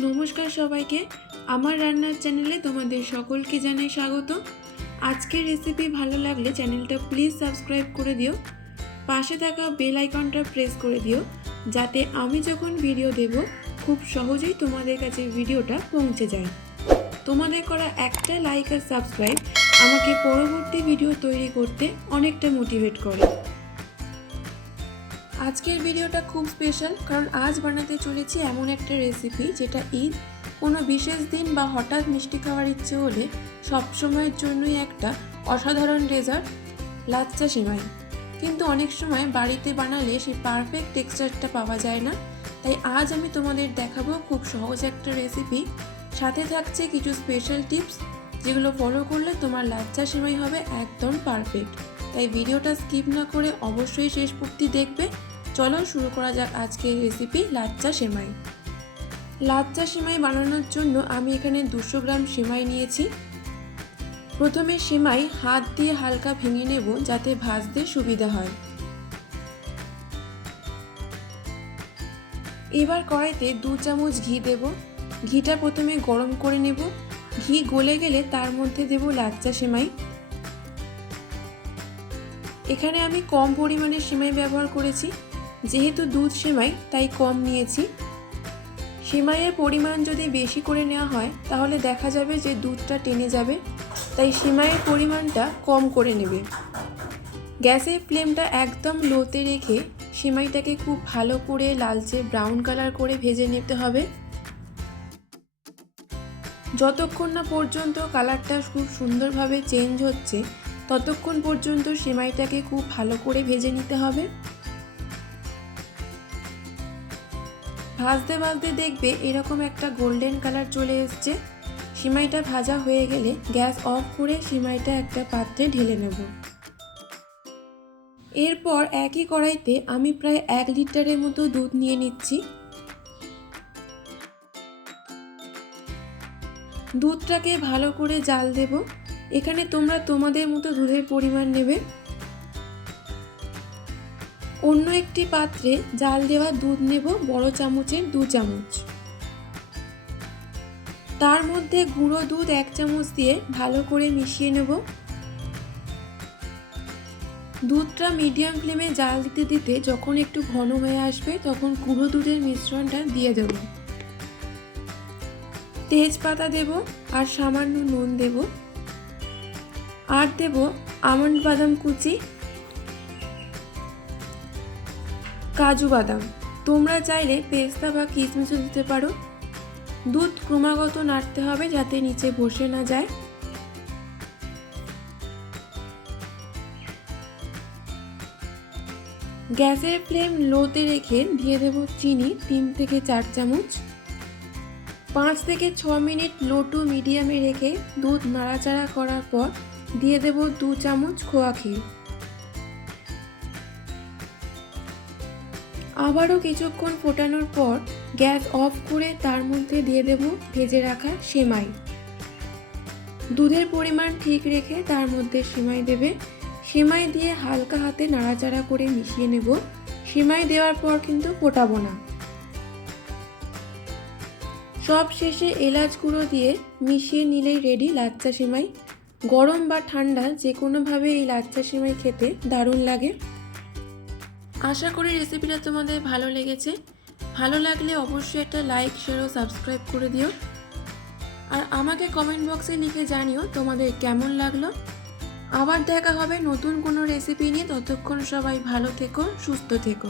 নমস্কার সবাইকে, আমার রান্নার চ্যানেলে তোমাদের সকলকে জানাই স্বাগত। আজকের রেসিপি ভালো লাগলে চ্যানেলটা প্লিজ সাবস্ক্রাইব করে দিও, পাশে থাকা বেল আইকনটা প্রেস করে দিও, যাতে আমি যখন ভিডিও দেব খুব সহজেই তোমাদের কাছে ভিডিওটা পৌঁছে যায়। তোমাদের করা একটা লাইক আর সাবস্ক্রাইব আমাকে পরবর্তী ভিডিও তৈরি করতে অনেকটা মোটিভেট করে। আজকের ভিডিওটা খুব স্পেশাল, কারণ আজ বানাতে চলেছি এমন একটা রেসিপি যেটা ঈদ, কোনো বিশেষ দিন বা হঠাৎ মিষ্টি খাওয়ার ইচ্ছে হলে সবসময়ের জন্যই একটা অসাধারণ ডেজার্ট, লাচ্চা সেমাই। কিন্তু অনেক সময় বাড়িতে বানালে সেই পারফেক্ট টেক্সচারটা পাওয়া যায় না, তাই আজ আমি তোমাদের দেখাবো খুব সহজ একটা রেসিপি, সাথে থাকছে কিছু স্পেশাল টিপস যেগুলো ফলো করলে তোমার লাচ্চা সেমাই হবে একদম পারফেক্ট। তাই ভিডিওটা স্কিপ না করে অবশ্যই শেষ পর্যন্ত দেখবে। চলো শুরু করা যাক আজকের রেসিপি লাচ্চা সেমাই। লাচ্চা সেমাই বানানোর জন্য আমি এখানে 200 গ্রাম সেমাই নিয়েছি। প্রথমে সেমাই হাত দিয়ে হালকা ভেঙে নেব যাতে ভাজতে সুবিধা হয়। এবার কড়াইতে 2 চামচ ঘি দেব। ঘিটা প্রথমে গরম করে নেব। ঘি গলে গেলে তার মধ্যে দেব লাচ্চা সেমাই। এখানে আমি কম পরিমাণে সেমাই ব্যবহার করেছি, যেহেতু দুধ সেমাই তাই কম নিয়েছি। সেমাইয়ের পরিমাণ যদি বেশি করে নেওয়া হয় তাহলে দেখা যাবে যে দুধটা টেনে যাবে, তাই সেমাইয়ের পরিমাণটা কম করে নেবে। গ্যাসের ফ্লেমটা একদম লোতে রেখে সেমাইটাকে খুব ভালো করে লালচে ব্রাউন কালার করে ভেজে নিতে হবে। যতক্ষণ না পর্যন্ত কালারটা খুব সুন্দরভাবে চেঞ্জ হচ্ছে ততক্ষণ পর্যন্ত সেমাইটাকে খুব ভালো করে ভেজে নিতে হবে। ভাজতে ভাজতে দেখবে এরকম একটা গোল্ডেন কালার চলে এসছে। সেমাইটা ভাজা হয়ে গেলে গ্যাস অফ করে সেমাইটা একটা পাত্রে ঢেলে নেব। এরপর একই কড়াইতে আমি প্রায় 1 লিটারের মতো দুধ নিয়ে নিচ্ছি। দুধটাকে ভালো করে জাল দেব। এখানে তোমরা তোমাদের মতো দুধের পরিমাণ নেবে। অন্য একটি পাত্রে জাল দেওয়া দুধ নেব বড় চামচের 2 চামচ। তার মধ্যে গুঁড়ো দুধ 1 চামচ দিয়ে ভালো করে মিশিয়ে নেব। দুধটা মিডিয়াম ফ্লেমে জাল দিতে দিতে যখন একটু ঘন হয়ে আসবে তখন গুঁড়ো দুধের মিশ্রণটা দিয়ে দেব। তেজপাতা দেব আর সামান্য নুন দেব, আর দেব আমন্ড বাদাম কুচি, কাজু বাদাম। তোমরা চাইলে পেস্তা বা কিশমিশও দিতে পারো। দুধ ক্রমাগত নাড়তে হবে যাতে নিচে বসে না যায়। গ্যাসের ফ্লেম লোতে রেখে দিয়ে দেব চিনি 3 থেকে 4 চামচ। 5 থেকে 6 মিনিট লো টু মিডিয়ামে রেখে দুধ নাড়াচাড়া করার পর দিয়ে দেব 2 চামচ খোয়া ক্ষীর। আবারও কিছুক্ষণ ফোটানোর পর গ্যাস অফ করে তার মধ্যে দিয়ে দেব ভেজে রাখা সেমাই। দুধের পরিমাণ ঠিক রেখে তার মধ্যে সেমাই দেবে। সেমাই দিয়ে হালকা হাতে নাড়াচাড়া করে মিশিয়ে নেব। সেমাই দেওয়ার পর কিন্তু ফোটাবো না। সব শেষে এলাচ গুঁড়ো দিয়ে মিশিয়ে নিলেই রেডি লাচ্চা সেমাই। গরম বা ঠান্ডা যে কোনোভাবে এই লাচ্চা সেমাই খেতে দারুণ লাগে। আশা করি রেসিপিটা তোমাদের ভালো লেগেছে। ভালো লাগলে অবশ্যই একটা লাইক, শেয়ার ও সাবস্ক্রাইব করে দিও। আর আমাকে কমেন্ট বক্সে লিখে জানিও তোমাদের কেমন লাগলো। আবার দেখা হবে নতুন কোনো রেসিপি নিয়ে। ততক্ষণ সবাই ভালো থেকো, সুস্থ থেকো।